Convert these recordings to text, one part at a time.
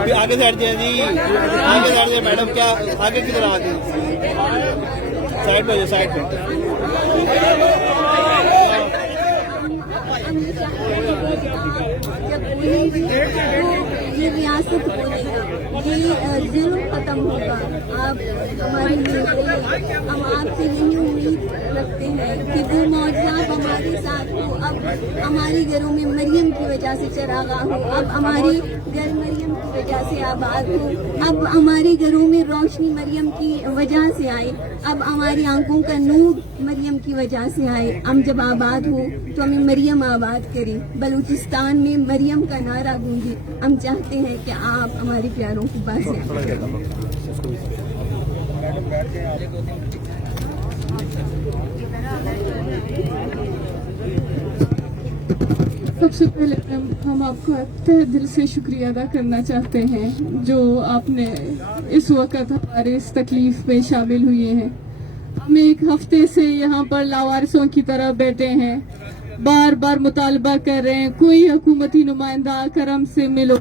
आगे से हट जाए जी, आगे से हट जाए मैडम, क्या आगे की तरफ आगे साइड पे, साइड पे। ये रियासत बोलेगा, ये जुल्म खत्म होगा। आप हमारी हम आपसे यही उम्मीद रखते हैं कि वो मौजूद हमारे साथ हो। अब हमारे घरों में मरियम की वजह से चरागा हो, अब हमारे घर मरियम की वजह से आबाद हो, अब हमारे घरों में रोशनी मरियम की वजह से आए, अब हमारी आंखों का नूर मरियम की वजह से आए। हम जब आबाद हो तो हमें मरियम आबाद करे, बलूचिस्तान में मरियम का नारा गूंजे। हम चाहते हैं कि आप हमारे प्यारों की बात सबसे पहले हम आपका तहे दिल से शुक्रिया अदा करना चाहते हैं जो आपने इस वक्त हमारे इस तकलीफ में शामिल हुए हैं। हम एक हफ्ते से यहाँ पर लावारिसों की तरह बैठे हैं, बार बार मुतालबा कर रहे हैं, कोई हुकूमती नुमाइंदा आकर हमसे मिलो।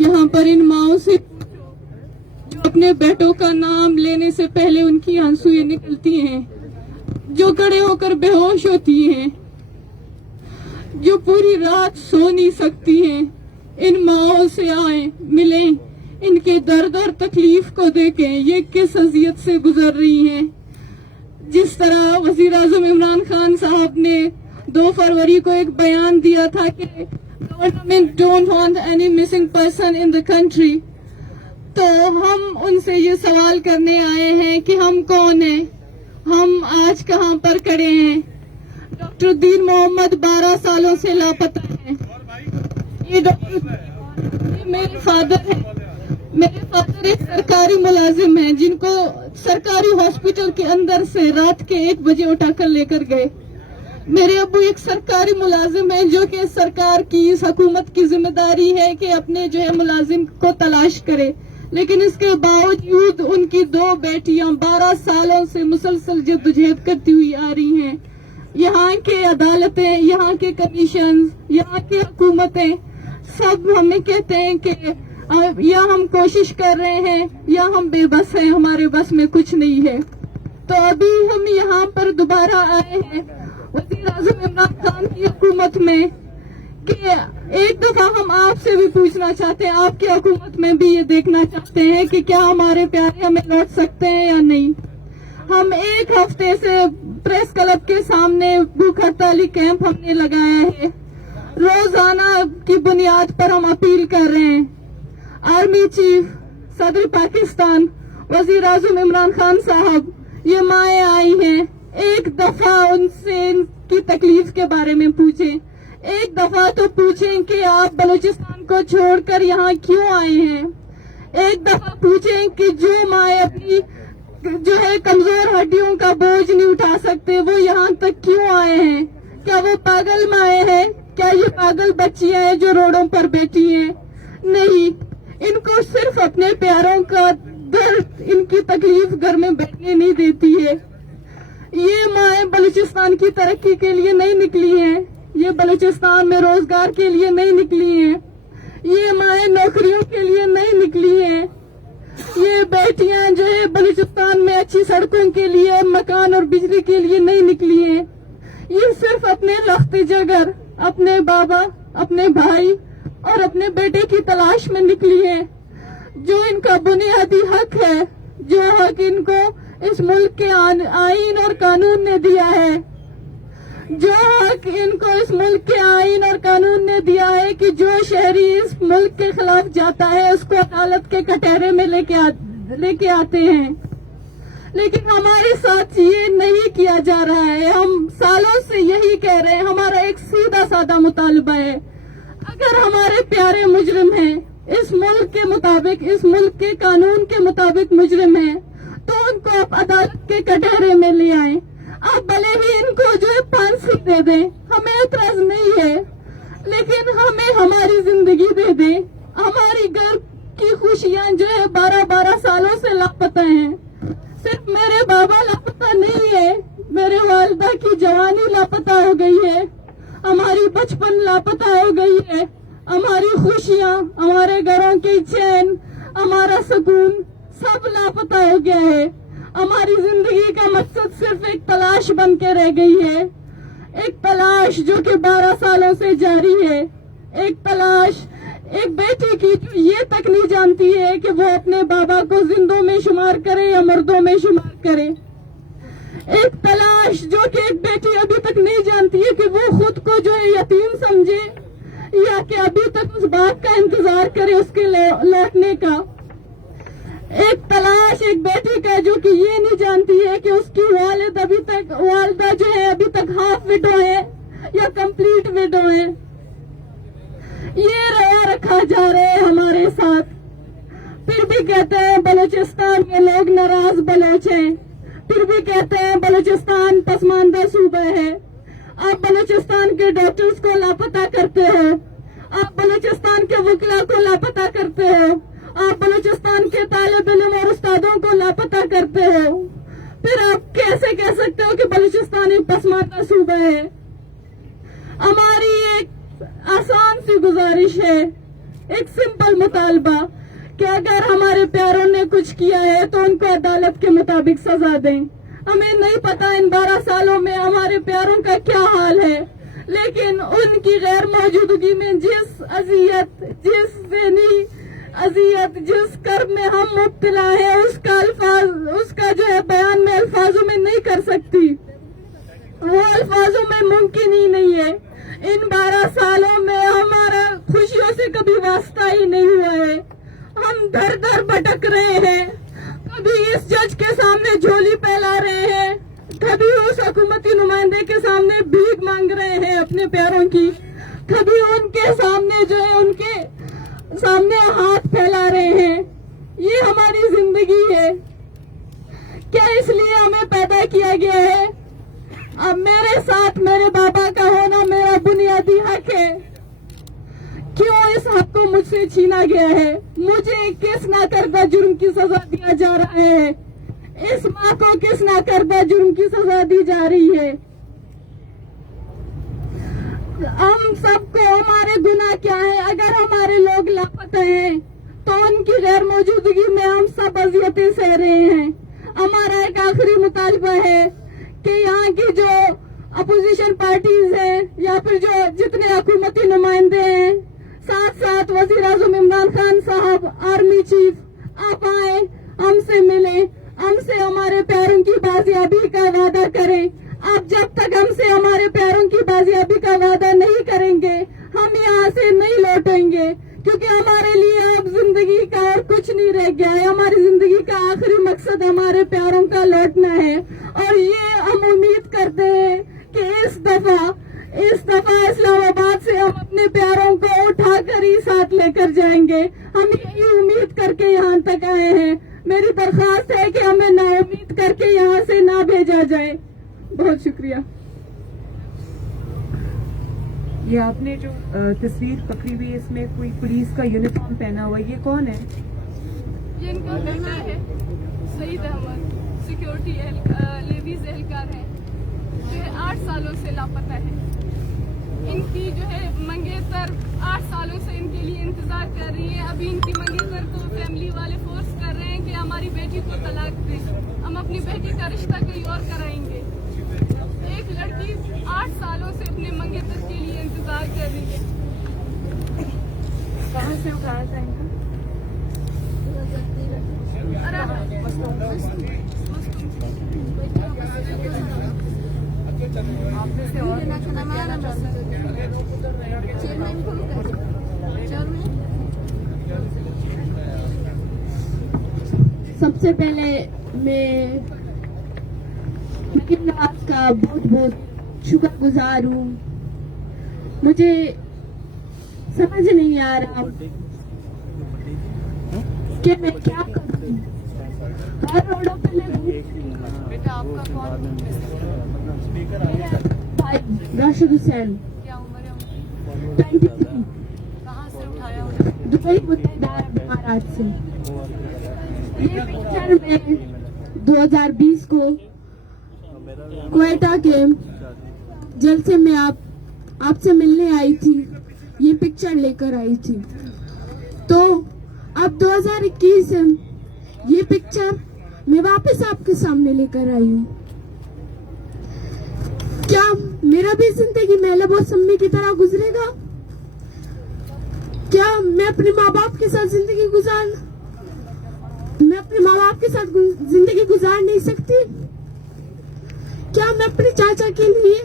यहाँ पर इन माओं से जो अपने बेटों का नाम लेने से पहले उनकी आंसुएं निकलती हैं, जो खड़े होकर बेहोश होती हैं, जो पूरी रात सो नहीं सकती हैं, इन माओं से आए मिलें, इनके दर्द और तकलीफ को देखें, ये किस अजियत से गुजर रही हैं। जिस तरह वजीर आजम इमरान खान साहब ने 2 फरवरी को एक बयान दिया था कि government don't want any missing person in the country, तो हम उनसे ये सवाल करने आए हैं कि हम कौन हैं, हम आज कहाँ पर खड़े हैं। डॉक्टर दीन मोहम्मद 12 सालों से लापता है। ये मेरे फादर हैं, मेरे फादर एक सरकारी मुलाजिम हैं जिनको सरकारी हॉस्पिटल के अंदर से रात के 1 बजे उठाकर लेकर गए। मेरे अब्बू एक सरकारी मुलाजिम है जो कि सरकार की, इस हुकूमत की जिम्मेदारी है कि अपने जो है मुलाजिम को तलाश करे, लेकिन इसके बावजूद उनकी 2 बेटियां 12 सालों से मुसलसल जद्दोजहद करती हुई आ रही हैं। यहाँ के अदालतें, यहाँ के कमीशन, यहाँ की हुकूमतें सब हमें कहते हैं कि या हम कोशिश कर रहे हैं या हम बेबस हैं, हमारे बस में कुछ नहीं है। तो अभी हम यहाँ पर दोबारा आए हैं वज़ीर आज़म इमरान खान की हुकूमत में कि एक दफा हम आपसे भी पूछना चाहते हैं, आपकी हुकूमत में भी ये देखना चाहते हैं कि क्या हमारे प्यारे हमें लौट सकते हैं या नहीं। हम 1 हफ्ते से प्रेस क्लब के सामने भूख हड़ताली कैंप हमने लगाया है, रोजाना की बुनियाद पर हम अपील कर रहे हैं। आर्मी चीफ, सदर पाकिस्तान, वजीर आजम इमरान खान साहब, ये माएँ आई हैं, एक दफा उनसे इनकी तकलीफ के बारे में पूछें, एक दफा तो पूछें कि आप बलूचिस्तान को छोड़कर यहाँ क्यों आए हैं। एक दफा पूछें कि जो माएँ अपनी जो है कमजोर हड्डियों का बोझ नहीं उठा सकते, वो यहाँ तक क्यों आए हैं। क्या वो पागल माएँ हैं? क्या ये पागल बच्चियां हैं जो रोडों पर बैठी हैं? नहीं, इनको सिर्फ अपने प्यारों का दर्द, इनकी तकलीफ घर में बैठने नहीं देती है। ये माएँ बलूचिस्तान की तरक्की के लिए नहीं निकली हैं, ये बलूचिस्तान में रोजगार के लिए नहीं निकली हैं, ये माएँ नौकरियों के लिए नहीं निकली हैं। ये बेटियां जो है बलूचिस्तान में अच्छी सड़कों के लिए, मकान और बिजली के लिए नहीं निकली हैं। ये सिर्फ अपने लख्त जगर, अपने बाबा, अपने भाई और अपने बेटे की तलाश में निकली हैं। जो इनका बुनियादी हक है, जो हक इनको इस मुल्क के आईन और कानून ने दिया है, जो हक इनको इस मुल्क के आईन और कानून ने दिया है कि जो शहरी इस मुल्क के खिलाफ जाता है उसको अदालत के कटहरे में लेके आते हैं, लेकिन हमारे साथ ये नहीं किया जा रहा है। हम सालों से यही कह रहे हैं, हमारा एक सीधा साधा मुतालबा है, अगर हमारे प्यारे मुजरिम हैं, इस मुल्क के मुताबिक, इस मुल्क के कानून के मुताबिक मुजरिम हैं, तो उनको आप अदालत के कटहरे में ले आए। आप भले ही इनको जो है फांसी दे दें, हमें एतराज नहीं है, लेकिन हमें हमारी जिंदगी दे दें। हमारी घर की खुशियां जो है 12-12 सालों से लापता हैं। सिर्फ मेरे बाबा लापता नहीं है, मेरे वालिदा की जवानी लापता हो गई है, हमारी बचपन लापता हो गई है, हमारी खुशियाँ, हमारे घरों के चैन, हमारा सुकून सब लापता हो गया है। हमारी जिंदगी का मकसद सिर्फ एक तलाश बन के रह गई है, एक तलाश जो कि 12 सालों से जारी है, एक तलाश एक बेटी की जो ये तक नहीं जानती है कि वो अपने बाबा को जिंदों में शुमार करे या मर्दों में शुमार करे, एक तलाश जो कि एक बेटी अभी तक नहीं जानती है कि वो खुद को जो है यतीम समझे या कि अभी तक उस बाप का इंतजार करे उसके लौटने का, एक तलाश एक बेटी का जो कि ये नहीं जानती है कि उसकी वालिदा जो है अभी तक हाफ विडो है या कंप्लीट विडो है। ये रया रखा जा रहे हैं हमारे साथ, फिर भी कहते हैं बलूचिस्तान के लोग नाराज बलोच हैं, फिर भी कहते हैं बलूचिस्तान पसमानदा सूबा है। आप बलूचिस्तान के डॉक्टर्स को लापता करते हो, आप बलूचिस्तान के वकीला को लापता करते हो, आप बलूचिस्तान के तालिब इल्म और उस्तादों को लापता करते हो, फिर आप कैसे कह सकते हो कि बलूचिस्तान एक पसमानदा सूबा है? हमारी एक आसान सी गुजारिश है, एक सिंपल मुतालबा कि अगर हमारे प्यारों ने कुछ किया है तो उनको अदालत के मुताबिक सजा दें। हमें नहीं पता इन 12 सालों में हमारे प्यारों का क्या हाल है, लेकिन उनकी गैर मौजूदगी में जिस अजियत जिस कर्ब में हम मुब्तला है उसका जो है बयान में अल्फाजों में नहीं कर सकती, वो अल्फाजों में मुमकिन ही नहीं है। इन 12 सालों में हमारा खुशियों से कभी वास्ता ही नहीं हुआ है, हम दर दर भटक रहे हैं, कभी इस जज के सामने झोली फैला रहे हैं, कभी उस हुकूमती नुमाइंदे के सामने भीख मांग रहे हैं अपने प्यारों की, कभी उनके सामने जो है उनके सामने हाथ फैला रहे हैं। ये हमारी जिंदगी है। क्या इसलिए हमें पैदा किया गया है? अब मेरे साथ मेरे बाबा का होना मेरा बुनियादी हक है। क्यों इस हक को मुझसे छीना गया है? मुझे किस नाकर्दा जुर्म की सजा दिया जा रहा है? इस माँ को किस नाकर्दा जुर्म की सजा दी जा रही है? हम सबको हमारे गुनाह क्या है? अगर हमारे लोग लापता हैं तो उनकी गैर मौजूदगी में हम सब अजियतें सह रहे हैं। हमारा एक आखिरी मुतालबा है कि यहाँ की जो अपोजिशन पार्टीज हैं या फिर जो जितने हुकूमती नुमाइंदे हैं, साथ साथ वजीर आज़म इमरान खान साहब, आर्मी चीफ, आप आए, हमसे मिले, हमसे हमारे प्यारों की बाजियाबी का वादा करें। आप जब तक हमसे हमारे प्यारों की बाजियाबी का वादा नहीं करेंगे हम यहाँ से नहीं लौटेंगे, क्योंकि हमारे लिए अब जिंदगी का और कुछ नहीं रह गया है। हमारी जिंदगी का आखिरी मकसद हमारे प्यारों का लौटना है, और ये हम उम्मीद करते हैं कि इस दफा इस्लामाबाद से हम अपने प्यारों को उठाकर ही साथ लेकर जाएंगे। हम यही उम्मीद करके यहाँ तक आए हैं। मेरी दरख्वास्त है कि हमें ना उम्मीद करके यहाँ से ना भेजा जाए। बहुत शुक्रिया। ये आपने जो तस्वीर पकड़ी हुई है, इसमें कोई पुलिस का यूनिफॉर्म पहना हुआ, ये कौन है? ये इनका बेटा है सईद अहमद, सिक्योरिटी लेडीज एहलकार है, जो 8 सालों से लापता है। इनकी जो है मंगेतर 8 सालों से इनके लिए इंतजार कर रही है। अभी इनकी मंगेतर को फैमिली वाले फोर्स कर रहे हैं कि हमारी बेटी को तलाक दें, हम अपनी बेटी का रिश्ता कहीं और कराएंगे। एक लड़की 8 सालों से अपने मंगेतर के लिए इंतजार कर रही है। कहाँ से उठाया था इनको? आपने से और सबसे पहले मैं मरीम नवाज का बहुत बहुत शुक्रगुजार हूँ। मुझे समझ नहीं आ रहा कि मैं क्या करूँ। हर रोडों पे बेटा आपका कौन? भाई राशिद हुसैन, क्या उम्र है उनकी? 23, कहाँ से उठाया उन्हें? दुबई मुत्तहिदा अरब इमारात से। ये पिक्चर में 2020 को क्वेटा के जलसे में आपसे मिलने आई थी। ये पिक्चर लेकर आई थी। तो अब 2021 ये पिक्चर मैं वापस आपके सामने लेकर आई हूँ। क्या मेरा भी जिंदगी मेला मौसमी की तरह गुजरेगा? क्या मैं अपने माँ बाप के साथ जिंदगी गुजार नहीं सकती? क्या मैं अपने चाचा के लिए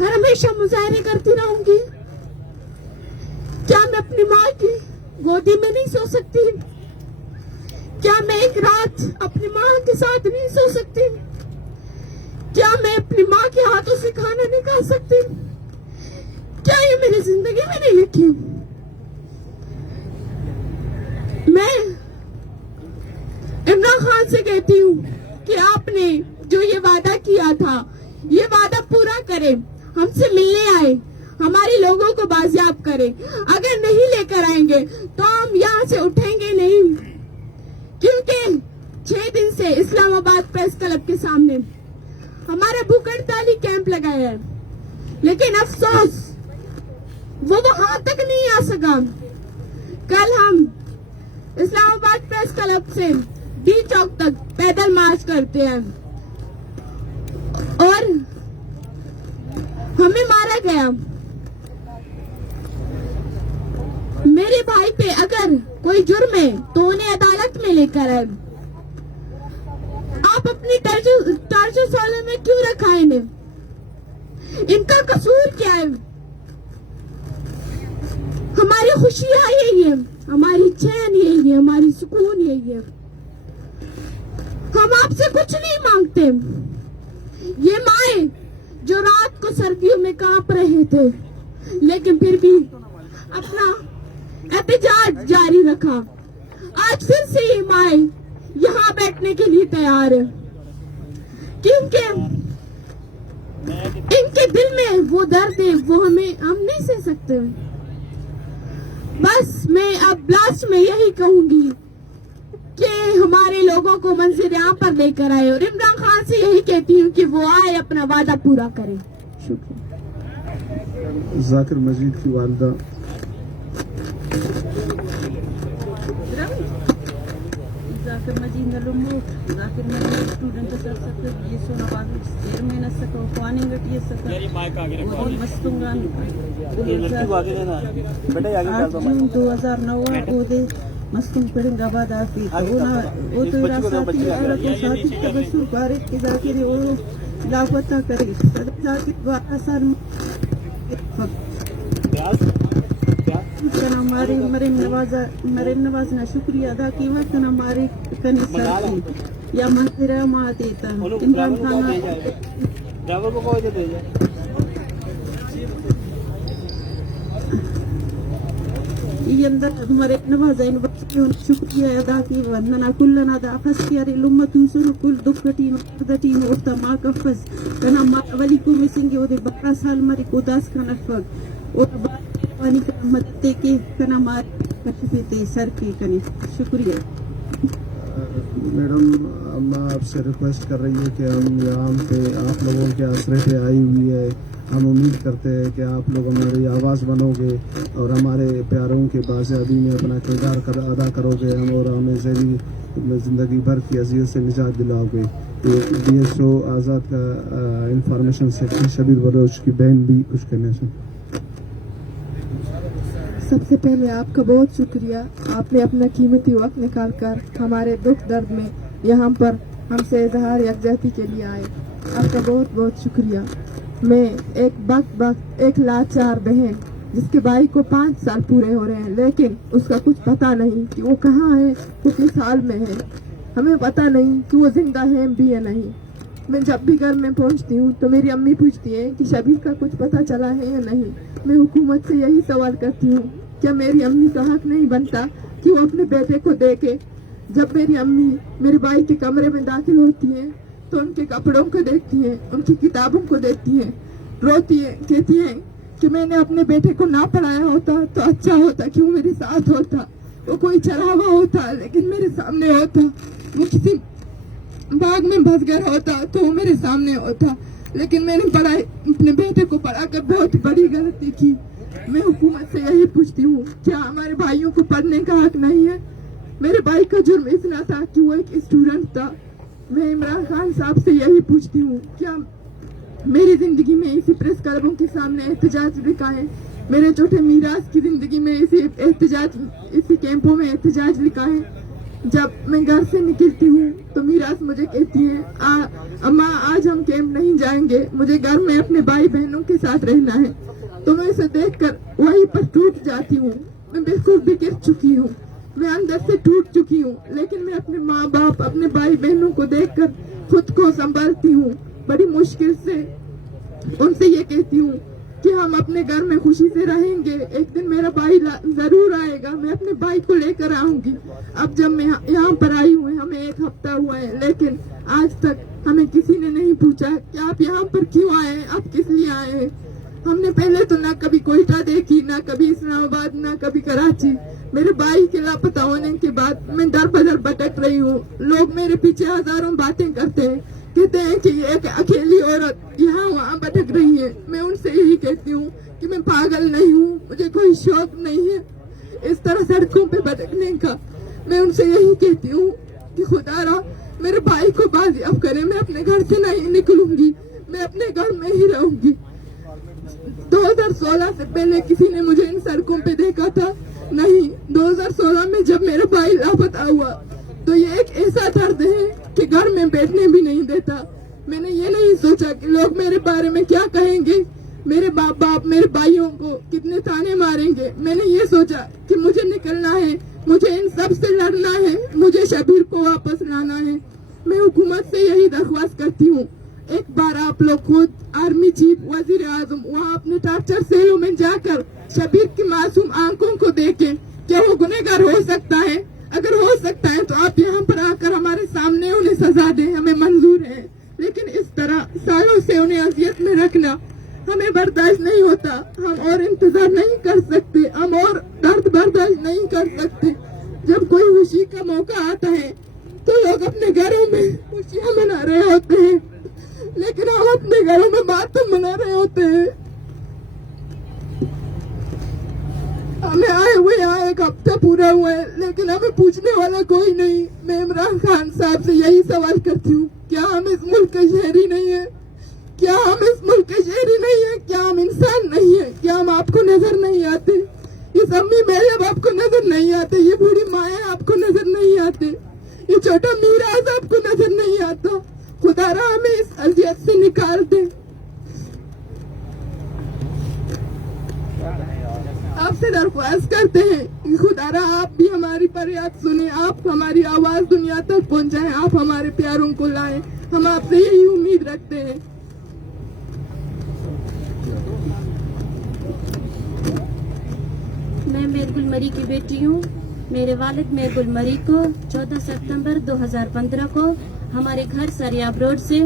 हर हमेशा मुजाहरे करती रहूंगी? क्या मैं अपनी माँ की गोदी में नहीं सो सकती? क्या मैं एक रात अपनी माँ के साथ नहीं सो सकती? क्या मैं अपनी माँ के हाथों से खाना नहीं खा सकती? क्या ये मेरी जिंदगी में नहीं लिखी? मैं इमरान खान से कहती हूँ कि आपने जो ये वादा किया था, ये वादा पूरा करें, हमसे मिलने आए, हमारे लोगों को बाजियाब करें। अगर नहीं लेकर आएंगे तो हम यहाँ से उठेंगे नहीं, क्योंकि 6 दिन से इस्लामाबाद प्रेस क्लब के सामने हमारा भूख हड़ताली कैंप लगाया है, लेकिन अफसोस वो वहां तक नहीं आ सका। कल हम इस्लामाबाद प्रेस क्लब से डी चौक तक पैदल मार्च करते हैं और हमें मारा गया। मेरे भाई पे अगर कोई जुर्म है तो उन्हें अदालत में लेकर आए। आप अपनी टार्चर सालों में क्यों रखा है इन्हें? इनका कसूर क्या है? हमारी खुशियां यही है, हमारी चैन यही है, हमारी सुकून यही है। हम आपसे कुछ नहीं मांगते। ये माए जो रात को सर्दियों में कांप रहे थे, लेकिन फिर भी अपना एहतजाज जारी रखा। आज फिर से ये माए यहाँ बैठने के लिए तैयार है, क्योंकि इनके दिल में वो दर्द है, वो हम नहीं सह सकते। बस मैं अब लास्ट में यही कहूंगी कि हमारे लोगों को मंजिल यहाँ पर लेकर आए, और इमरान खान से यही कहती हूँ कि वो आए, अपना वादा पूरा करें। शुक्रिया। जाकिर मजीद की वालिदा जाकिर मजीद नलुमो जाकिर मजीद स्टूडेंट सर ये सोना बाद देर में न सको पानी गटिए सका और मस्तुंगान जून 2009 ओदे मस्तुंग पड़ेंगा बाद आती वो तो रास्ता की और को साथी तबसुर बारिश के जाकिर वो लापता करे जाकिर बात आसान हमारे मरीम नवाज ना शुक्रिया अदा की वक्त हमारे कनी सर की या मंदिर माँ देता इमरान खान ड्राइवर को कोई दे ये अंदर हमारे नवाज इन वक्त शुक्रिया अदा की वंदना कुल्लना दा फस्तियारे लुम्मतु सुर कुल दुखटी नदटी नोता माँ कफस कना माँ वली को मिसिंग ओदे 12 साल मरे को 10 का नफक और पानी का मदद के कना मार कशफे सर के कनी शुक्रिया। मैडम अम्मा आपसे रिक्वेस्ट कर रही है कि हम यहाँ पे आप लोगों के आसरे पे आई हुई है। हम उम्मीद करते हैं कि आप लोग हमारी आवाज़ बनोगे और हमारे प्यारों के बाज़ाबी में अपना किरदार अदा करोगे हम, और हमें ज़िंदगी भर की अज़ियत से निजात दिलाओगे। DSO आज़ाद का इंफॉर्मेशन सेक्रेटरी शबीर बलोच की बहन भी कुछ कहने से। सबसे पहले आपका बहुत शुक्रिया, आपने अपना कीमती वक्त निकाल कर हमारे दुख दर्द में यहाँ पर हमसे इजहार यकजहती के लिए आए। आपका बहुत बहुत शुक्रिया। मैं एक लाचार बहन जिसके भाई को 5 साल पूरे हो रहे हैं, लेकिन उसका कुछ पता नहीं कि वो कहाँ है, वो किस हाल में है। हमें पता नहीं कि वो जिंदा है भी या नहीं। मैं जब भी घर में पहुंचती हूँ तो मेरी अम्मी पूछती है कि शबीर का कुछ पता चला है या नहीं। मैं हुकूमत से यही सवाल करती हूँ, क्या मेरी अम्मी का हक नहीं बनता कि वो अपने बेटे को देखे? जब मेरी अम्मी मेरे भाई के कमरे में दाखिल होती है तो उनके कपड़ों को देखती है, उनकी किताबों को देखती है, रोती है, कहती है कि मैंने अपने बेटे को ना पढ़ाया होता तो अच्छा होता, क्यों मेरे साथ होता, वो कोई चढ़ावा होता लेकिन मेरे सामने होता, वो किसी बाग में फंस गया होता तो वो मेरे सामने होता। लेकिन मैंने अपने बेटे को पढ़ाकर बहुत बड़ी गलती की। मैं हुकूमत से यही पूछती हूँ, क्या हमारे भाइयों को पढ़ने का हक नहीं है? मेरे भाई का जुर्म इतना था कि वो एक स्टूडेंट था। मैं इमरान खान साहब से यही पूछती हूँ, क्या मेरी जिंदगी में इसी प्रेस क्लबों के सामने एहतजाज लिखा है? मेरे छोटे मीराज की जिंदगी में इसी कैंपों में एहतजाज लिखा है? जब मैं घर से निकलती हूँ तो मीराज मुझे कहती है, अम्मा आज हम कैंप नहीं जाएंगे, मुझे घर में अपने भाई बहनों के साथ रहना है। तो मैं इसे देखकर वहीं पर टूट जाती हूँ। मैं बिल्कुल बिखर चुकी हूँ, मैं अंदर से टूट चुकी हूँ, लेकिन मैं अपने माँ बाप, अपने भाई बहनों को देखकर खुद को संभालती हूँ। बड़ी मुश्किल से उनसे ये कहती हूँ कि हम अपने घर में खुशी से रहेंगे, एक दिन मेरा भाई जरूर आएगा, मैं अपने भाई को लेकर आऊंगी। अब जब मैं यहाँ पर आई हूँ, हमें 1 हफ्ता हुआ है, लेकिन आज तक हमें किसी ने नहीं पूछा कि आप यहाँ पर क्यों आए हैं, आप किस लिए आए हैं। हमने पहले तो ना कभी कोयटा देखी, ना कभी इस्लामाबाद, ना कभी कराची। मेरे भाई के लापता होने के बाद मैं दर बदर भटक रही हूँ। लोग मेरे पीछे हजारों बातें करते हैं, कहते हैं कि एक अकेली औरत यहाँ वहाँ भटक रही है। मैं उनसे यही कहती हूँ कि मैं पागल नहीं हूँ, मुझे कोई शौक नहीं है इस तरह सड़कों पे भटकने का। मैं उनसे यही कहती हूँ कि खुदारा मेरे भाई को बाजियाब करे, मैं अपने घर से नहीं निकलूंगी, मैं अपने घर में ही रहूंगी। 2016 से पहले किसी ने मुझे इन सड़कों पे देखा था? नहीं। 2016 में जब मेरा भाई लापता हुआ तो ये एक ऐसा दर्द है कि घर में बैठने भी नहीं देता। मैंने ये नहीं सोचा कि लोग मेरे बारे में क्या कहेंगे, मेरे बाप मेरे भाइयों को कितने ताने मारेंगे। मैंने ये सोचा कि मुझे निकलना है, मुझे इन सब से लड़ना है, मुझे शबीर को वापस लाना है। मैं हुकूमत से यही दरख्वास्त करती हूँ, एक बार आप लोग खुद आर्मी चीफ, वजीर आजम वहाँ अपने टॉर्चर सेलों में जाकर शबीर की मासूम आंखों को देखें। क्या वो गुनहगार हो सकता है? अगर हो सकता है तो आप यहाँ पर आकर हमारे सामने उन्हें सजा दें, हमें मंजूर है। लेकिन इस तरह सालों से उन्हें अजियत में रखना हमें बर्दाश्त नहीं होता। हम और इंतजार नहीं कर सकते, हम और दर्द बर्दाश्त नहीं कर सकते। जब कोई खुशी का मौका आता है तो लोग अपने घरों में खुशियाँ मना रहे होते हैं, लेकिन हम अपने घरों में मातम मना रहे होते हैं। हमें आए हुए यहाँ 1 हफ्ता पूरा हुआ है, लेकिन हमें पूछने वाला कोई नहीं। मैं इमरान खान साहब से यही सवाल करती हूँ, क्या हम इस मुल्क के शहरी नहीं है? क्या हम इस मुल्क के शहरी नहीं है? क्या हम इंसान नहीं है? क्या हम आपको नजर नहीं आते? इस अम्मी मैडम आपको नजर नहीं आते, ये बूढ़ी माए आपको नजर नहीं आते, ये छोटा मीराज आपको नजर नहीं आता। खुदारा हमें इस अजियत से निकाल दे। आपसे दरख्वास्त करते हैं कि खुदारा आप भी हमारी फरियाद सुने, आप हमारी आवाज दुनिया तक पहुंचाएं, आप हमारे प्यारों को लाएं। हम आपसे यही उम्मीद रखते हैं। मैं मेरगुल मरी की बेटी हूँ। मेरे वालिद मेरगुल मरी को 14 सितंबर 2015 को हमारे घर सरियाब रोड से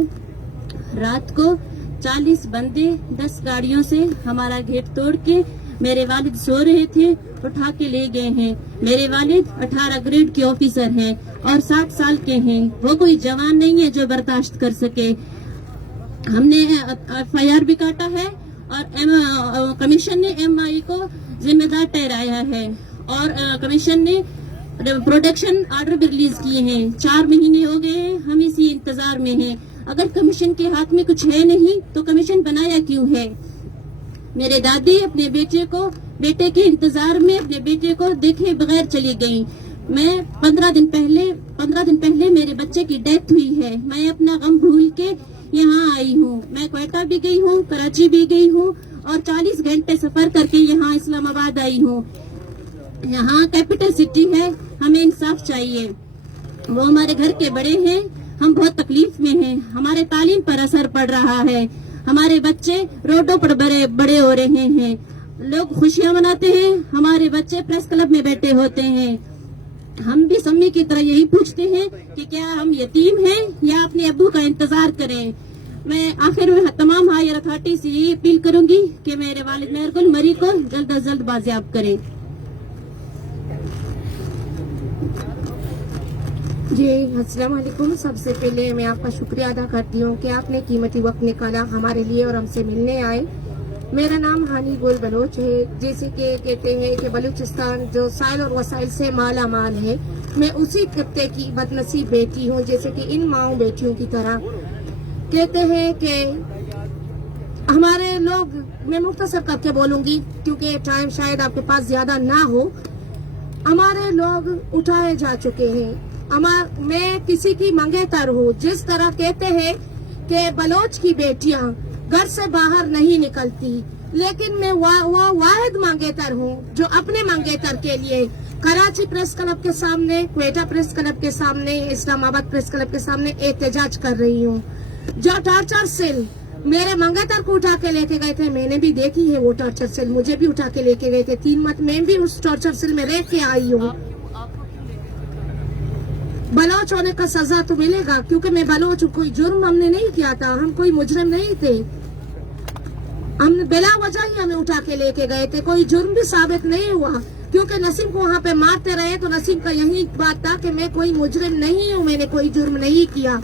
रात को 40 बंदे 10 गाड़ियों से हमारा गेट तोड़ के मेरे वालिद सो रहे थे, उठा के ले गए हैं। मेरे वालिद 18 ग्रेड के ऑफिसर हैं और 60 साल के हैं। वो कोई जवान नहीं है जो बर्दाश्त कर सके। हमने FIR भी काटा है और कमीशन ने MI को जिम्मेदार ठहराया है और कमीशन ने प्रोटेक्शन ऑर्डर भी रिलीज किए हैं। 4 महीने हो गए हैं, हम इसी इंतजार में हैं। अगर कमीशन के हाथ में कुछ है नहीं तो कमीशन बनाया क्यों है? मेरे दादी अपने बेटे के इंतजार में अपने बेटे को देखे बगैर चली गई। मैं 15 दिन पहले मेरे बच्चे की डेथ हुई है। मैं अपना गम भूल के यहाँ आई हूँ। मैं क्वेटा भी गई हूँ, कराची भी गई हूँ और 40 घंटे सफर करके यहाँ इस्लामाबाद आई हूँ। यहाँ कैपिटल सिटी है, हमें इंसाफ चाहिए। वो हमारे घर के बड़े हैं, हम बहुत तकलीफ में हैं। हमारे तालीम पर असर पड़ रहा है। हमारे बच्चे रोडों पर बड़े हो रहे हैं। लोग खुशियाँ मनाते हैं, हमारे बच्चे प्रेस क्लब में बैठे होते हैं। हम भी सम्मी की तरह यही पूछते हैं कि क्या हम यतीम हैं या अपने अब्बू का इंतजार करें। मैं आखिर में तमाम हायर अथॉरिटी से यही अपील करूंगी कि मेरे वालिद मेरगुल मरी को जल्द अज जल्द बाजियाब करें। जी अस्सलाम वालेकुम। सबसे पहले मैं आपका शुक्रिया अदा करती हूँ कि आपने कीमती वक्त निकाला हमारे लिए और हमसे मिलने आए। मेरा नाम हानी गुल बलोच है। जैसे कि कहते हैं कि बलूचिस्तान जो साइल और वसाइल से माला माल है, मैं उसी खत्ते की बदनसीब बेटी हूँ, जैसे कि इन माओ बेटियों की तरह। कहते हैं कि हमारे लोग, मैं मुख्तसर करके बोलूंगी क्योंकि टाइम शायद आपके पास ज्यादा ना हो, हमारे लोग उठाए जा चुके हैं। मैं किसी की मंगेतर हूँ। जिस तरह कहते हैं कि बलोच की बेटियां घर से बाहर नहीं निकलती, लेकिन मैं वो वाहिद मंगेतर हूँ जो अपने मंगेतर के लिए कराची प्रेस क्लब के सामने, क्वेटा प्रेस क्लब के सामने, इस्लामाबाद प्रेस क्लब के सामने एहतजाज कर रही हूँ। जो टॉर्चर सेल मेरे मंगेतर को उठा के लेके गए थे, मैंने भी देखी है वो टॉर्चर सेल, मुझे भी उठा के लेके गए थे 3 मत, मैं भी उस टॉर्चर सेल में रह के आई हूँ। बलोच होने का सजा तो मिलेगा, क्योंकि मैं बलोच हूँ। कोई जुर्म हमने नहीं किया था, हम कोई मुजरिम नहीं थे, हम बिला वजह ही हमें उठा के लेके गए थे, कोई जुर्म भी साबित नहीं हुआ। क्योंकि नसीम को वहाँ पे मारते रहे तो नसीम का यही बात था कि मैं कोई मुजरिम नहीं हूँ, मैंने कोई जुर्म नहीं किया।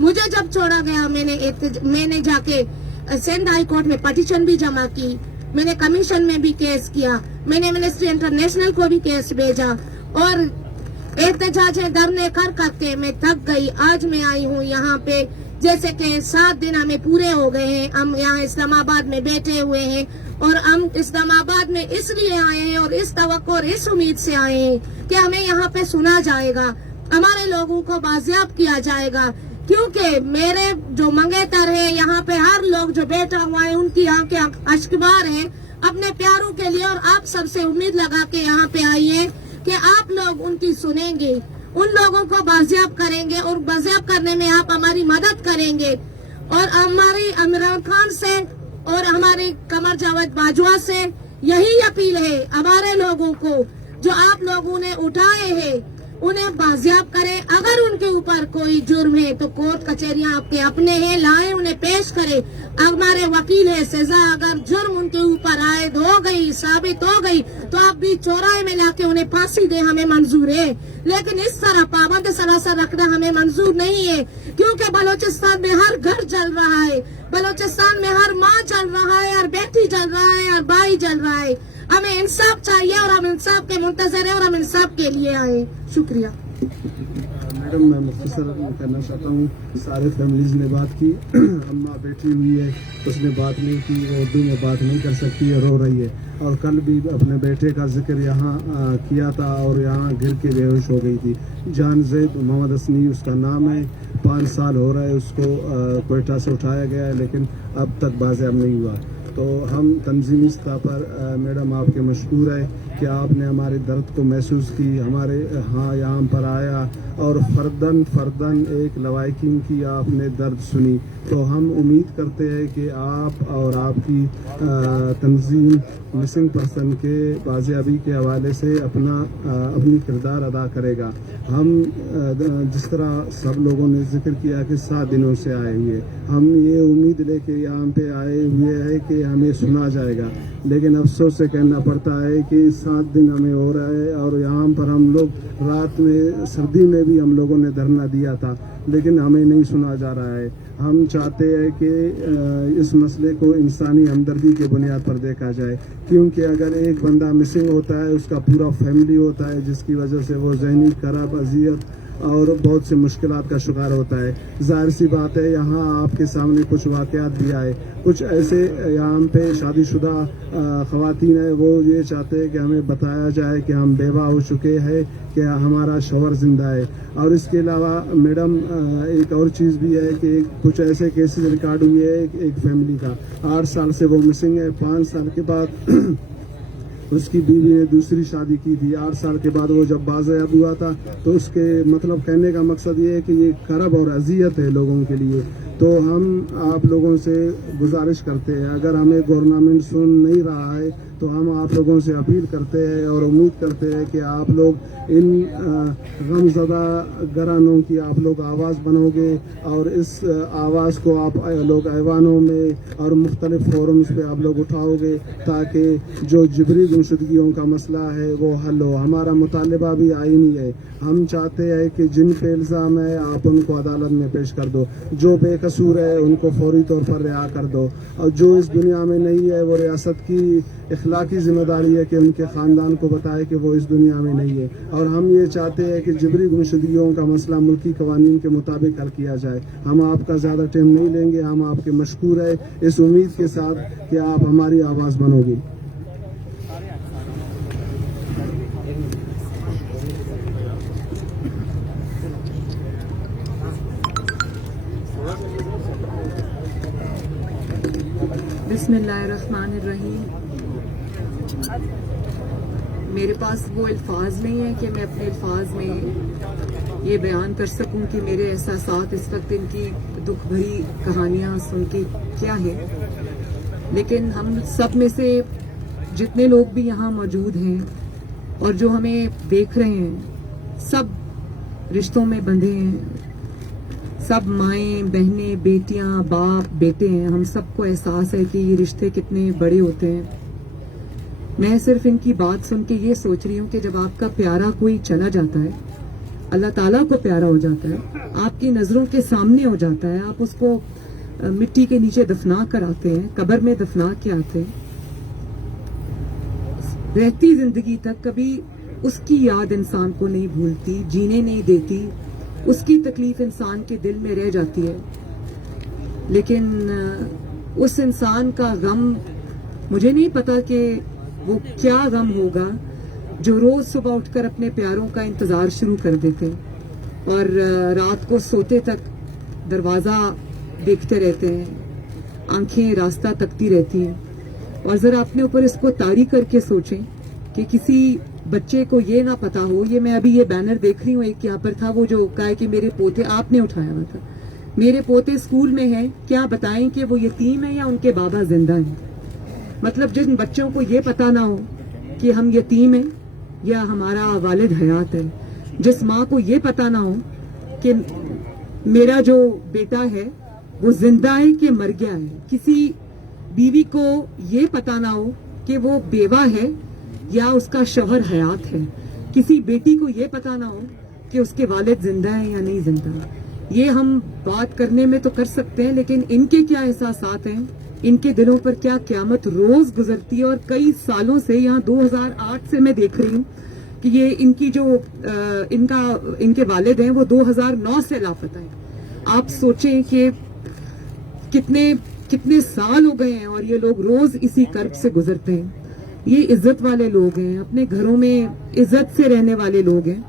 मुझे जब छोड़ा गया, मैंने जाके सिंध हाई कोर्ट में पटिशन भी जमा की, मैंने कमीशन में भी केस किया, मैंने एमनेस्टी इंटरनेशनल को भी केस भेजा, और एहतजाज धरने कर करके मैं थक गई। आज मैं आई हूँ यहाँ पे, जैसे कि 7 दिन हमें पूरे हो गए हैं, हम यहाँ इस्लामाबाद में बैठे हुए हैं, और हम इस्लामाबाद में इसलिए आए हैं और इस तवक्को और इस उम्मीद से आए हैं कि हमें यहाँ पे सुना जाएगा, हमारे लोगों को बाजियाब किया जाएगा। क्योंकि मेरे जो मंगेतर है यहाँ पे, हर लोग जो बैठा हुआ है, उनकी आंखें अश्कबार है अपने प्यारों के लिए, और आप सबसे उम्मीद लगा के यहाँ पे आई है कि आप लोग उनकी सुनेंगे, उन लोगों को बाजियाब करेंगे, और बाजियाब करने में आप हमारी मदद करेंगे। और हमारी इमरान खान से और हमारे कमर जावेद बाजवा से यही अपील है, हमारे लोगों को जो आप लोगों ने उठाए हैं उन्हें बाजियाब करें। अगर उनके ऊपर कोई जुर्म है तो कोर्ट कचहरियां आपके अपने हैं, लाएं, उन्हें पेश करें, हमारे वकील है। सजा अगर जुर्म उनके ऊपर आयद हो गई, साबित हो गई, तो आप भी चौराहे में लाके उन्हें फांसी दे, हमें मंजूर है। लेकिन इस तरह पाबंद सरासर रखना हमें मंजूर नहीं है, क्योंकि बलोचिस्तान में हर घर जल रहा है, बलोचिस्तान में हर माँ जल रहा है, हर बेटी जल रहा है, हर भाई जल रहा है। हमें इंसाफ चाहिए और हम इंसाफ के मुंतजर हैं और हम इंसाफ के लिए आए। शुक्रिया। मैडम, मैं मुख्तसर करना चाहता हूँ, सारे फैमिलीज ने बात की, अम्मा बैठी हुई है, उसने बात नहीं की, वो उर्दू में बात नहीं कर सकती है, रो रही है। और कल भी अपने बेटे का जिक्र यहाँ किया था और यहाँ गिर के बेहोश हो गई थी। जान जैद मोहम्मद असनी उसका नाम है, 5 साल हो रहा है उसको क्वेटा से उठाया गया है, लेकिन अब तक बाज़ियाब नहीं हुआ। तो हम तंजीमी सतह पर मैडम आपके मशकूर है कि आपने हमारे दर्द को महसूस की, हमारे यहाँ पर आया और फर्दन एक लवाकिन की आपने दर्द सुनी। तो हम उम्मीद करते हैं कि आप और आपकी तंजीम मिसिंग पर्सन के बाजियाबी के हवाले से अपनी किरदार अदा करेगा। हम जिस तरह सब लोगों ने जिक्र किया कि 7 दिनों से आए हुए, हम ये उम्मीद लेके यहाँ पे आए हुए हैं कि हमें सुना जाएगा, लेकिन अफसोस से कहना पड़ता है कि 7 दिन हमें हो रहा है और यहाँ पर हम लोग रात में सर्दी में भी हम लोगों ने धरना दिया था, लेकिन हमें नहीं सुना जा रहा है। हम चाहते हैं कि इस मसले को इंसानी हमदर्दी के बुनियाद पर देखा जाए, क्योंकि अगर एक बंदा मिसिंग होता है, उसका पूरा फैमिली होता है, जिसकी वजह से वो ज़हनी खराब अजियत और बहुत से मुश्किलात का शिकार होता है। जाहिर सी बात है, यहाँ आपके सामने कुछ वाक़यात भी आए, कुछ ऐसे यहाँ पे शादीशुदा ख़वातीन है, वो ये चाहते हैं कि हमें बताया जाए कि हम बेवा हो चुके हैं, कि हमारा शौहर जिंदा है। और इसके अलावा मैडम एक और चीज़ भी है कि कुछ ऐसे केसेस रिकॉर्ड हुए हैं, एक फैमिली का 8 साल से वो मिसिंग है, 5 साल के बाद उसकी बीवी ने दूसरी शादी की थी, 8 साल के बाद वो जब बाज़ियाब हुआ था, तो उसके मतलब कहने का मकसद ये है कि ये करब और अजियत है लोगों के लिए। तो हम आप लोगों से गुजारिश करते हैं, अगर हमें गवर्नमेंट सुन नहीं रहा है तो हम आप लोगों से अपील करते हैं और उम्मीद करते हैं कि आप लोग इन गमज़दा घरानों की आप लोग आवाज़ बनोगे और इस आवाज़ को आप लोग ऐवानों में और मुख्तलिफ फोरम्स पे आप लोग उठाओगे ताकि जो जबरी गुमशुदगियों का मसला है वो हल हो। हमारा मुतालबा भी आईनी है, हम चाहते हैं कि जिन पे इल्ज़ाम है आप उनको अदालत में पेश कर दो, जो बेकसूर है उनको फौरी तौर पर रिहा कर दो, और जो इस दुनिया में नहीं है वो रियासत की इखलाकी जिम्मेदारी है कि उनके ख़ानदान को बताए कि वो इस दुनिया में नहीं है। और हम ये चाहते हैं कि जबरी गुमशुदगियों का मसला मुल्की कवानीन के मुताबिक हल किया जाए। हम आपका ज़्यादा टाइम नहीं लेंगे, हम आपके मशकूर है इस उम्मीद के साथ कि आप हमारी आवाज़ बनोगी। बिस्मिल्लाहिर्रहमानिर्रहीम। मेरे पास वो अल्फाज नहीं है कि मैं अपने अल्फाज में ये बयान कर सकूं कि मेरे एहसासात इस वक्त इनकी दुख भरी कहानियां सुन के क्या है, लेकिन हम सब में से जितने लोग भी यहाँ मौजूद हैं और जो हमें देख रहे हैं, सब रिश्तों में बंधे हैं, सब माएँ बहनें बेटियां बाप बेटे हैं। हम सबको एहसास है कि ये रिश्ते कितने बड़े होते हैं। मैं सिर्फ इनकी बात सुन के ये सोच रही हूँ कि जब आपका प्यारा कोई चला जाता है, अल्लाह ताला को प्यारा हो जाता है, आपकी नज़रों के सामने हो जाता है, आप उसको मिट्टी के नीचे दफना कर आते हैं, कब्र में दफना के आते हैं, रहती जिंदगी तक कभी उसकी याद इंसान को नहीं भूलती, जीने नहीं देती, उसकी तकलीफ इंसान के दिल में रह जाती है। लेकिन उस इंसान का गम, मुझे नहीं पता कि वो क्या गम होगा जो रोज सुबह उठकर अपने प्यारों का इंतजार शुरू कर देते और रात को सोते तक दरवाजा देखते रहते हैं, आंखें रास्ता तकती रहती हैं। और जरा अपने ऊपर इसको तारी करके सोचें कि किसी बच्चे को ये ना पता हो, ये मैं अभी ये बैनर देख रही हूँ, एक यहाँ पर था वो जो कहा कि मेरे पोते, आपने उठाया हुआ था, मेरे पोते स्कूल में हैं, क्या बताएं कि वो यतीम है या उनके बाबा जिंदा हैं। मतलब जिन बच्चों को ये पता ना हो कि हम यतीम हैं या हमारा वालिद हयात है, जिस माँ को ये पता ना हो कि मेरा जो बेटा है वो जिंदा है कि मर गया है, किसी बीवी को ये पता ना हो कि वो बेवा है या उसका शौहर हयात है, किसी बेटी को ये पता ना हो कि उसके वालिद जिंदा है या नहीं जिंदा। ये हम बात करने में तो कर सकते हैं, लेकिन इनके क्या एहसासात हैं, इनके दिलों पर क्या क़यामत रोज गुजरती है। और कई सालों से, यहाँ 2008 से मैं देख रही हूँ कि ये इनकी जो इनके वालिद हैं वो 2009 से लापता हैं। आप सोचें कि कितने साल हो गए हैं और ये लोग रोज इसी कर्ब से गुजरते हैं। ये इज्जत वाले लोग हैं, अपने घरों में इज्जत से रहने वाले लोग हैं,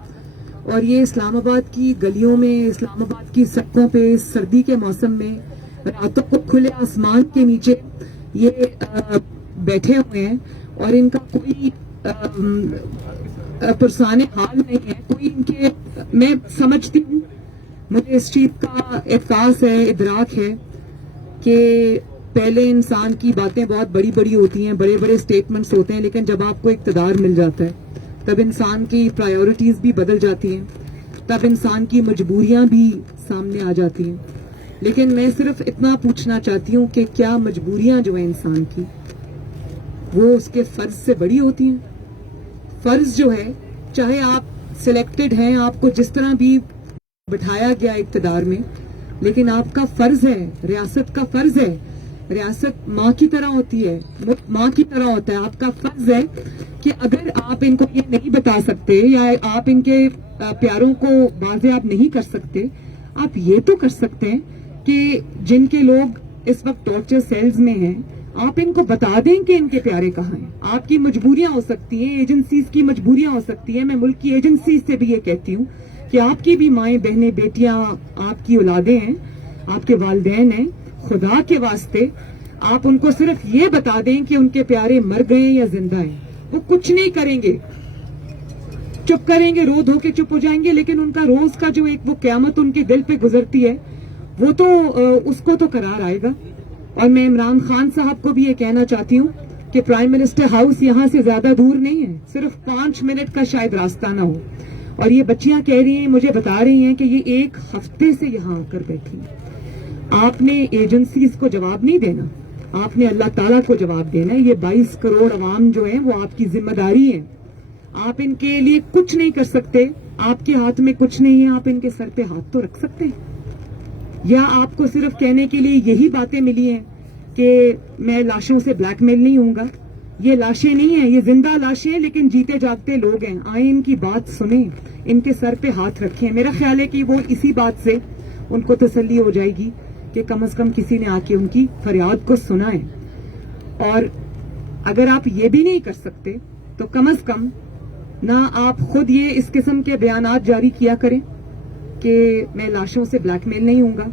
और ये इस्लामाबाद की गलियों में, इस्लामाबाद की सड़कों पे सर्दी के मौसम में रातों को खुले आसमान के नीचे ये बैठे हुए हैं और इनका कोई पुरसाने हाल नहीं है, कोई इनके, मैं समझती हूँ, मुझे इस चीज का एहसास है, इदराक है कि पहले इंसान की बातें बहुत बड़ी बड़ी होती हैं, बड़े बड़े स्टेटमेंट्स होते हैं, लेकिन जब आपको इक़्तिदार मिल जाता है तब इंसान की प्रायोरिटीज भी बदल जाती हैं, तब इंसान की मजबूरियां भी सामने आ जाती हैं। लेकिन मैं सिर्फ इतना पूछना चाहती हूँ कि क्या मजबूरियां जो है इंसान की, वो उसके फर्ज से बड़ी होती हैं? फर्ज जो है, चाहे आप सिलेक्टेड हैं, आपको जिस तरह भी बिठाया गया इक़्तिदार में, लेकिन आपका फर्ज है, रियासत का फर्ज है, रियासत माँ की तरह होती है, माँ की तरह होता है। आपका फर्ज है कि अगर आप इनको ये नहीं बता सकते या आप इनके प्यारों को बाज़ेआब नहीं कर सकते, आप ये तो कर सकते हैं कि जिनके लोग इस वक्त टॉर्चर सेल्स में हैं, आप इनको बता दें कि इनके प्यारे कहाँ हैं। आपकी मजबूरियां हो सकती हैं, एजेंसीज की मजबूरियां हो सकती हैं। मैं मुल्क की एजेंसीज से भी ये कहती हूँ कि आपकी भी माएँ बहनें बेटियां आपकी औलादें हैं, आपके वालिदैन हैं, खुदा के वास्ते आप उनको सिर्फ ये बता दें कि उनके प्यारे मर गए या जिंदा हैं। वो कुछ नहीं करेंगे, चुप करेंगे, रो धो के चुप हो जाएंगे, लेकिन उनका रोज का जो एक वो क़यामत उनके दिल पे गुजरती है, वो तो उसको तो करार आएगा। और मैं इमरान खान साहब को भी ये कहना चाहती हूँ کہ پرائم منسٹر ہاؤس یہاں سے زیادہ دور نہیں ہے, صرف 5 منٹ کا شاید راستہ نہ ہو. اور یہ بچیاں کہہ رہی ہیں, مجھے بتا رہی ہیں کہ یہ 1 ہفتے سے یہاں آ کر بیٹھی ہیں. آپ نے ایجنسیز کو جواب نہیں دینا, آپ نے اللہ تعالیٰ کو جواب دینا ہے. یہ 22 کروڑ عوام جو ہیں وہ آپ کی ذمہ داری ہے. آپ ان کے لیے کچھ نہیں کر سکتے, آپ کے ہاتھ میں کچھ نہیں ہے. آپ ان کے سر پہ ہاتھ تو رکھ سکتے ہیں, یا آپ کو صرف کہنے کے لیے یہی باتیں ملی ہیں کہ میں لاشوں سے بلیک میل نہیں ہوں گا. یہ لاشیں نہیں ہیں, یہ زندہ لاشیں ہیں, لیکن جیتے جاگتے لوگ ہیں. آئیں ان کی بات سنیں, ان کے سر پہ ہاتھ رکھیں. میرا خیال ہے کہ وہ اسی بات سے ان کو تسلی ہو جائے گی کہ کم از کم کسی نے آ کے ان کی فریاد کو سنا ہے. اور اگر آپ یہ بھی نہیں کر سکتے تو کم از کم نہ آپ خود یہ اس قسم کے بیانات جاری کیا کریں کہ میں لاشوں سے بلیک میل نہیں ہوں گا,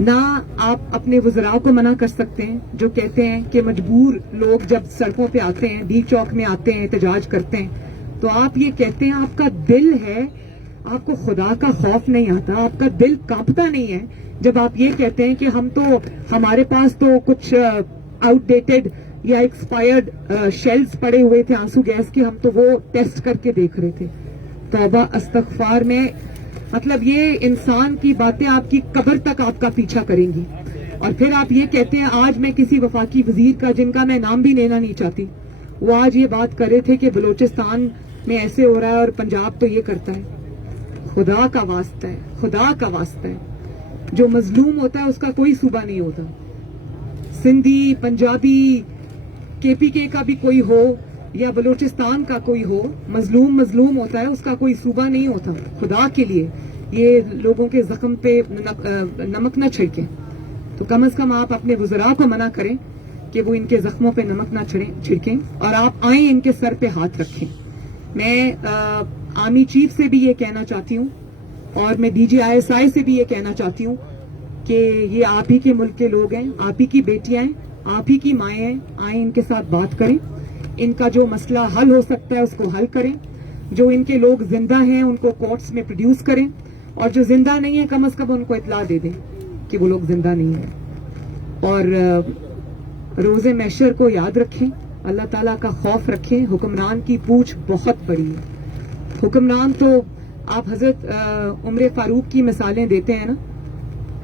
نہ آپ اپنے وزراء کو منع کر سکتے ہیں جو کہتے ہیں کہ مجبور لوگ جب سڑکوں پہ آتے ہیں, ڈی چوک میں آتے ہیں, احتجاج کرتے ہیں, تو آپ یہ کہتے ہیں آپ کا دل ہے, آپ کو خدا کا خوف نہیں آتا, آپ کا دل کانپتا نہیں ہے جب آپ یہ کہتے ہیں کہ ہمارے پاس تو کچھ آؤٹ ڈیٹڈ یا ایکسپائرڈ شیلز پڑے ہوئے تھے آنسو گیس کے, ہم تو وہ ٹیسٹ کر کے دیکھ رہے تھے. توبہ استغفار. میں مطلب یہ انسان کی باتیں آپ کی قبر تک آپ کا پیچھا کریں گی. اور پھر آپ یہ کہتے ہیں, آج میں کسی وفاقی وزیر کا, جن کا میں نام بھی لینا نہیں چاہتی, وہ آج یہ بات کر رہے تھے کہ بلوچستان میں ایسے ہو رہا ہے اور پنجاب تو یہ کرتا ہے. خدا کا واسطہ ہے, خدا کا واسطہ ہے, جو مظلوم ہوتا ہے اس کا کوئی صوبہ نہیں ہوتا. سندھی, پنجابی, کے پی کے کا بھی کوئی ہو یا بلوچستان کا کوئی ہو, مظلوم ہوتا ہے, اس کا کوئی صوبہ نہیں ہوتا. خدا کے لیے یہ لوگوں کے زخم پہ نمک نہ چھڑکیں. تو کم از کم آپ اپنے وزراء کو منع کریں کہ وہ ان کے زخموں پہ نمک نہ چھڑکیں, اور آپ آئیں ان کے سر پہ ہاتھ رکھیں. میں آرمی چیف سے بھی یہ کہنا چاہتی ہوں, اور میں ڈی جی ISI سے بھی یہ کہنا چاہتی ہوں کہ یہ آپ ہی کے ملک کے لوگ ہیں, آپ ہی کی بیٹیاں ہیں, آپ ہی کی مائیں ہیں. آئیں ان کے ساتھ بات کریں, ان کا جو مسئلہ حل ہو سکتا ہے اس کو حل کریں. جو ان کے لوگ زندہ ہیں ان کو کورٹس میں پروڈیوس کریں, اور جو زندہ نہیں ہیں کم از کم ان کو اطلاع دے دیں کہ وہ لوگ زندہ نہیں ہیں. اور روز محشر کو یاد رکھیں, اللہ تعالیٰ کا خوف رکھیں. حکمران کی پوچھ بہت بڑی ہے. حکمران تو آپ حضرت عمر فاروق کی مثالیں دیتے ہیں نا,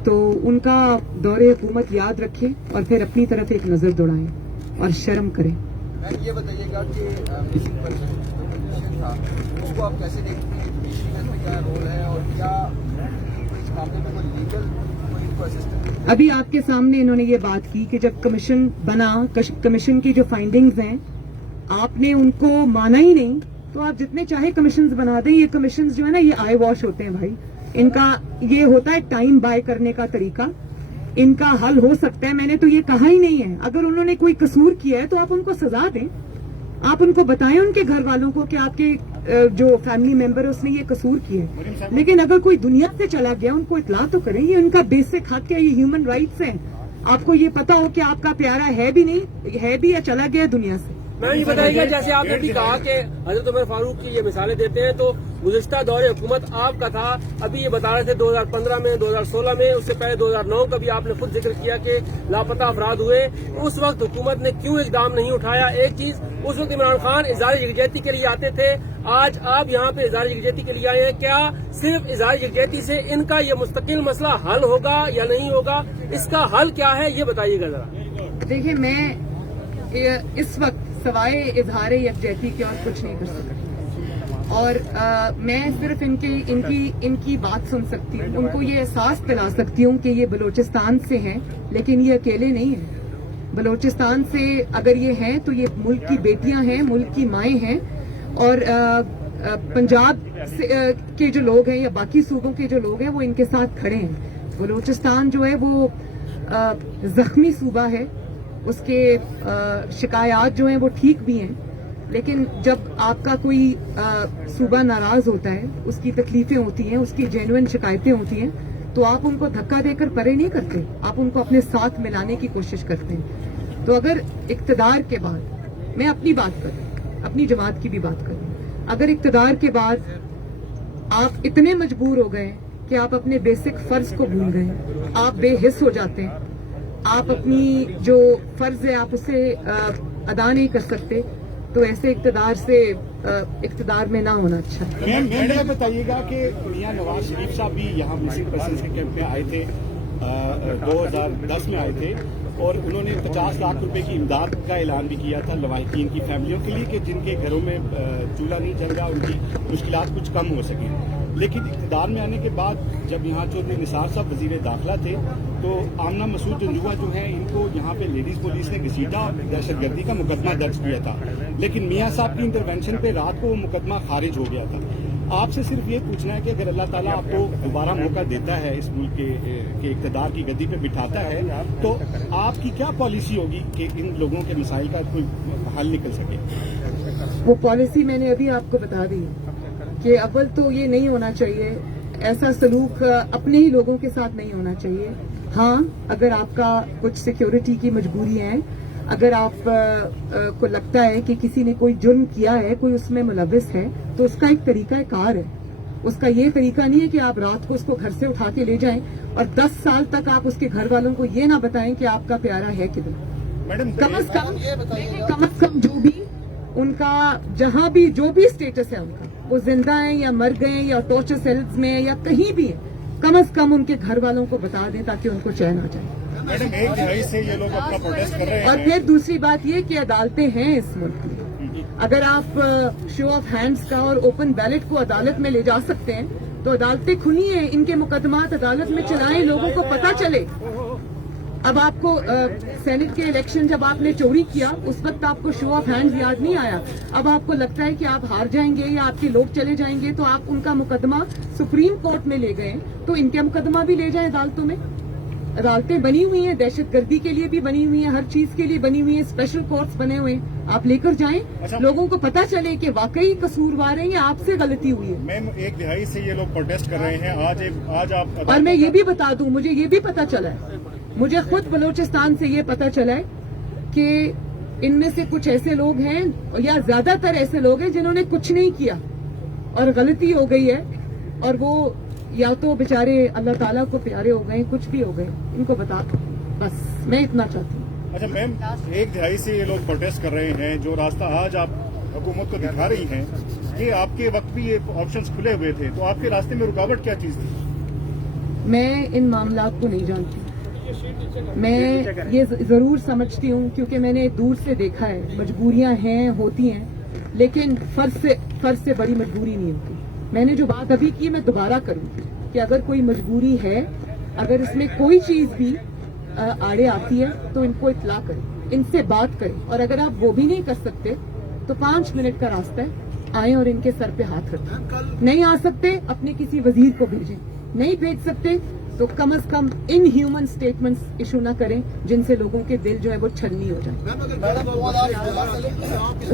تو ان کا دور حکومت یاد رکھیں اور پھر اپنی طرف ایک نظر دوڑائیں اور شرم کریں. یہ بتائیے گا کہ مسنگ پرسن تھا, اس کو آپ کیسے دیکھتے ہیں, میں کیا رول ہے, اور کیا اس معاملے میں کوئی لیگل کوئی اسسٹنٹ؟ ابھی آپ کے سامنے انہوں نے یہ بات کی کہ جب کمیشن بنا, کمیشن کی جو فائنڈنگز ہیں آپ نے ان کو مانا ہی نہیں, تو آپ جتنے چاہے کمیشنز بنا دیں. یہ کمیشنز جو ہے نا یہ آئی واش ہوتے ہیں بھائی. ان کا یہ ہوتا ہے ٹائم بائی کرنے کا طریقہ. ان کا حل ہو سکتا ہے, میں نے تو یہ کہا ہی نہیں ہے. اگر انہوں نے کوئی قصور کیا ہے تو آپ ان کو سزا دیں, آپ ان کو بتائیں ان کے گھر والوں کو کہ آپ کے جو فیملی ممبر ہے اس نے یہ قصور کیا ہے. لیکن اگر کوئی دنیا سے چلا گیا ان کو اطلاع تو کریں. یہ ان کا بیسک حق ہے, یہ ہیومن رائٹس ہیں. آپ کو یہ پتا ہو کہ آپ کا پیارا ہے بھی نہیں, ہے بھی یا چلا گیا دنیا سے. میں یہ بتائیے گا, جیسے آپ نے بھی کہا کہ حضرت عمر فاروق کی یہ مثالیں دیتے ہیں, تو گزشتہ دور حکومت آپ کا تھا, ابھی یہ بتا رہے تھے 2015 میں, 2016 میں, اس سے پہلے 2009 کا بھی آپ نے خود ذکر کیا کہ لاپتہ افراد ہوئے. اس وقت حکومت نے کیوں اقدام نہیں اٹھایا؟ ایک چیز, اس وقت عمران خان اظہار یکجہتی کے لیے آتے تھے, آج آپ یہاں پہ اظہار یکجہتی کے لیے آئے ہیں. کیا صرف اظہار یکجہتی سے ان کا یہ مستقل مسئلہ حل ہوگا یا نہیں ہوگا؟ اس کا حل کیا ہے یہ بتائیے گا ذرا. دیکھیں, میں اس وقت سوائے اظہار یکجہتی کے اور کچھ نہیں کر سکتی, اور میں صرف ان کی بات سن سکتی ہوں, ان کو یہ احساس دلا سکتی ہوں کہ یہ بلوچستان سے ہیں, لیکن یہ اکیلے نہیں ہیں. بلوچستان سے اگر یہ ہیں تو یہ ملک کی بیٹیاں ہیں, ملک کی مائیں ہیں. اور پنجاب کے جو لوگ ہیں یا باقی صوبوں کے جو لوگ ہیں وہ ان کے ساتھ کھڑے ہیں. بلوچستان جو ہے وہ زخمی صوبہ ہے, اس کے شکایات جو ہیں وہ ٹھیک بھی ہیں, لیکن جب آپ کا کوئی صوبہ ناراض ہوتا ہے, اس کی تکلیفیں ہوتی ہیں, اس کی جینوئن شکایتیں ہوتی ہیں, تو آپ ان کو دھکا دے کر پرے نہیں کرتے, آپ ان کو اپنے ساتھ ملانے کی کوشش کرتے ہیں. تو اگر اقتدار کے بعد, میں اپنی بات کروں, اپنی جماعت کی بھی بات کروں, اگر اقتدار کے بعد آپ اتنے مجبور ہو گئے کہ آپ اپنے بیسک فرض کو بھول گئے, آپ بے حس ہو جاتے ہیں, آپ اپنی جو فرض ہے آپ اسے ادا نہیں کر سکتے تو ایسے اقتدار میں نہ ہونا اچھا ہے. میم بتائیے گا کہ میاں نواز شریف صاحب بھی یہاں مسنگ پرسنز کے کیمپ میں آئے تھے, 2010 میں آئے تھے, اور انہوں نے 50 لاکھ روپے کی امداد کا اعلان بھی کیا تھا لواحقین کی فیملیوں کے لیے کہ جن کے گھروں میں چولہا نہیں جل رہا, ان کی مشکلات کچھ کم ہو سکیں. لیکن اقتدار میں آنے کے بعد جب یہاں چودھری نثار صاحب وزیر داخلہ تھے تو آمنہ مسعود جنجوعہ جو ہیں ان کو یہاں پہ لیڈیز پولیس نے گھسیٹا, دہشت گردی کا مقدمہ درج کیا تھا, لیکن میاں صاحب کی انٹروینشن پہ رات کو وہ مقدمہ خارج ہو گیا تھا. آپ سے صرف یہ پوچھنا ہے کہ اگر اللہ تعالیٰ آپ کو دوبارہ موقع دیتا ہے, اس ملک کے اقتدار کی گدی پہ بٹھاتا ہے, تو آپ کی کیا پالیسی ہوگی کہ ان لوگوں کے مسائل کا کوئی حل نکل سکے؟ وہ پالیسی میں نے ابھی آپ کو بتا دی کہ اول تو یہ نہیں ہونا چاہیے, ایسا سلوک اپنے ہی لوگوں کے ساتھ نہیں ہونا چاہیے. ہاں اگر آپ کا کچھ سیکیورٹی کی مجبوری ہے, اگر آپ کو لگتا ہے کہ کسی نے کوئی جرم کیا ہے, کوئی اس میں ملوث ہے, تو اس کا ایک طریقہ کار ہے. اس کا یہ طریقہ نہیں ہے کہ آپ رات کو اس کو گھر سے اٹھا کے لے جائیں اور 10 سال تک آپ اس کے گھر والوں کو یہ نہ بتائیں کہ آپ کا پیارا ہے کدھر. کم از کم جو بھی ان کا جہاں بھی جو بھی اسٹیٹس ہے ان کا, وہ زندہ ہیں یا مر گئے یا ٹارچر سیلز میں یا کہیں بھی ہے, کم از کم ان کے گھر والوں کو بتا دیں تاکہ ان کو چین آ جائے. میڈم 1 دہائی سے یہ لوگ اپنا پروٹیسٹ کر رہے ہیں. اور پھر دوسری بات یہ کہ عدالتیں ہیں اس ملک میں. اگر آپ شو آف ہینڈز کا اور اوپن بیلٹ کو عدالت میں لے جا سکتے ہیں تو عدالتیں کھلی ہیں, ان کے مقدمات عدالت میں چلائیں, لوگوں کو پتہ چلے. اب آپ کو سینٹ کے الیکشن جب آپ نے چوری کیا اس وقت آپ کو شو آف ہینڈز یاد نہیں آیا. اب آپ کو لگتا ہے کہ آپ ہار جائیں گے یا آپ کے لوگ چلے جائیں گے تو آپ ان کا مقدمہ سپریم کورٹ میں لے گئے, تو ان کے مقدمہ بھی لے جائیں عدالتوں میں. عدالتیں بنی ہوئی ہیں, دہشت گردی کے لیے بھی بنی ہوئی ہیں, ہر چیز کے لیے بنی ہوئی ہیں, اسپیشل کورٹس بنے ہوئے ہیں, آپ لے کر جائیں, لوگوں کو پتہ چلے کہ واقعی قصوروار ہیں یا آپ سے غلطی ہوئی ہے. میم 1 دہائی سے یہ لوگ پروٹیسٹ کر رہے ہیں, آج آپ. اور میں یہ بھی بتا دوں, مجھے یہ بھی پتہ چلا ہے, مجھے خود بلوچستان سے یہ پتہ چلا ہے کہ ان میں سے کچھ ایسے لوگ ہیں یا زیادہ تر ایسے لوگ ہیں جنہوں نے کچھ نہیں کیا اور غلطی ہو گئی ہے, اور وہ یا تو بیچارے اللہ تعالیٰ کو پیارے ہو گئے, کچھ بھی ہو گئے, ان کو بتا دو, بس میں اتنا چاہتی ہوں. اچھا میم 1 دہائی سے یہ لوگ پروٹیسٹ کر رہے ہیں, جو راستہ آج آپ حکومت کو دکھا رہی ہیں, یہ آپ کے وقت بھی یہ آپشنز کھلے ہوئے تھے, تو آپ کے راستے میں رکاوٹ کیا چیز تھی؟ میں ان معاملات کو نہیں جانتی. میں یہ ضرور سمجھتی ہوں کیونکہ میں نے دور سے دیکھا ہے, مجبوریاں ہیں, ہوتی ہیں, لیکن فرض سے بڑی مجبوری نہیں ہوتی. میں نے جو بات ابھی کی میں دوبارہ کروں کہ اگر کوئی مجبوری ہے, اگر اس میں کوئی چیز بھی آڑے آتی ہے تو ان کو اطلاع کریں, ان سے بات کریں, اور اگر آپ وہ بھی نہیں کر سکتے تو 5 منٹ کا راستہ ہے, آئیں اور ان کے سر پہ ہاتھ رکھیں. نہیں آ سکتے اپنے کسی وزیر کو بھیجیں, نہیں بھیج سکتے تو کم از کم ان ہیومن سٹیٹمنٹس ایشو نہ کریں جن سے لوگوں کے دل جو ہے وہ چھلنی ہو جائے.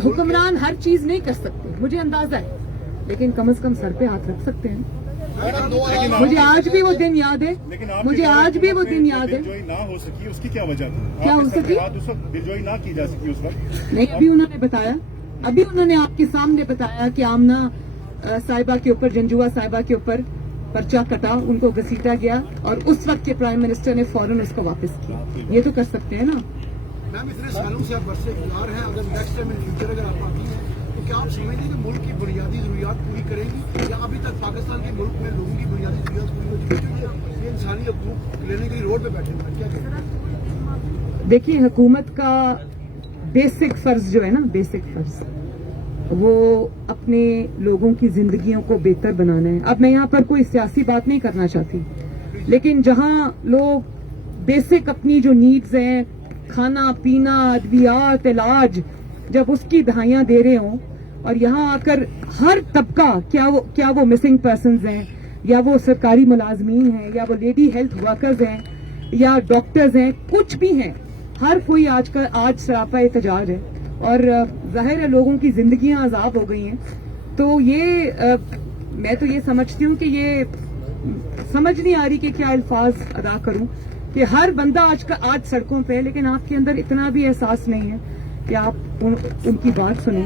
حکمران ہر چیز نہیں کر سکتے, مجھے اندازہ ہے, لیکن کم از کم سر پہ ہاتھ رکھ سکتے ہیں. مجھے آج بھی وہ دن یاد ہے, مجھے آج بھی وہ دن یاد ہے. دلجوئی نہ ہو سکی اس کی کیا وجہ تھی؟ کیا ہو سکی؟ اس وقت دلجوئی نہ کی جا سکی اس وقت. نہیں, ابھی انہوں نے بتایا, ابھی انہوں نے آپ کے سامنے بتایا کہ آمنہ صاحبہ کے اوپر, جنجوعہ صاحبہ کے اوپر پرچہ کٹا, ان کو گھسیٹا گیا, اور اس وقت کے پرائم منسٹر نے فوراً اس کو واپس کیا. یہ تو کر سکتے ہیں نا. میم اتنے سالوں سے آپ برسے گزار ہیں, اگر نیکسٹ ٹائم ان فیوچر اگر آپ آتی ہیں تو کیا آپ سمجھتے ہیں کہ ملک کی بنیادی ضروریات پوری کریں گی, یا ابھی تک پاکستان کے ملک میں لوگوں کی بنیادی ضروریات پوری ہو چکی ہے, یہ انسانی حقوق لینے کے لیے روڈ پہ بیٹھے ہوئے ہیں, کیا کہیں؟ دیکھیے, حکومت کا بیسک فرض جو ہے نا, بیسک فرض وہ اپنے لوگوں کی زندگیوں کو بہتر بنانا ہے. اب میں یہاں پر کوئی سیاسی بات نہیں کرنا چاہتی, لیکن جہاں لوگ بیسک اپنی جو نیڈز ہیں, کھانا پینا, ادویات, علاج, جب اس کی دہائیاں دے رہے ہوں, اور یہاں آ کر ہر طبقہ, کیا وہ مسنگ پرسنز ہیں, یا وہ سرکاری ملازمین ہیں, یا وہ لیڈی ہیلتھ ورکرز ہیں, یا ڈاکٹرز ہیں, کچھ بھی ہیں, ہر کوئی آج سراپا احتجاج ہے, اور ظاہر ہے لوگوں کی زندگیاں عذاب ہو گئی ہیں. تو یہ میں تو یہ سمجھتی ہوں کہ یہ سمجھ نہیں آ رہی کہ کیا الفاظ ادا کروں, کہ ہر بندہ آج سڑکوں پہ ہے, لیکن آپ کے اندر اتنا بھی احساس نہیں ہے کہ آپ ان کی بات سنیں.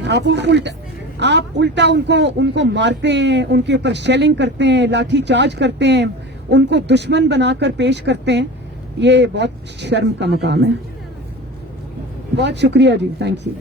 آپ الٹا ان کو مارتے ہیں, ان کے اوپر شیلنگ کرتے ہیں, لاٹھی چارج کرتے ہیں, ان کو دشمن بنا کر پیش کرتے ہیں. یہ بہت شرم کا مقام ہے. بہت شکریہ جی, تھینک یو.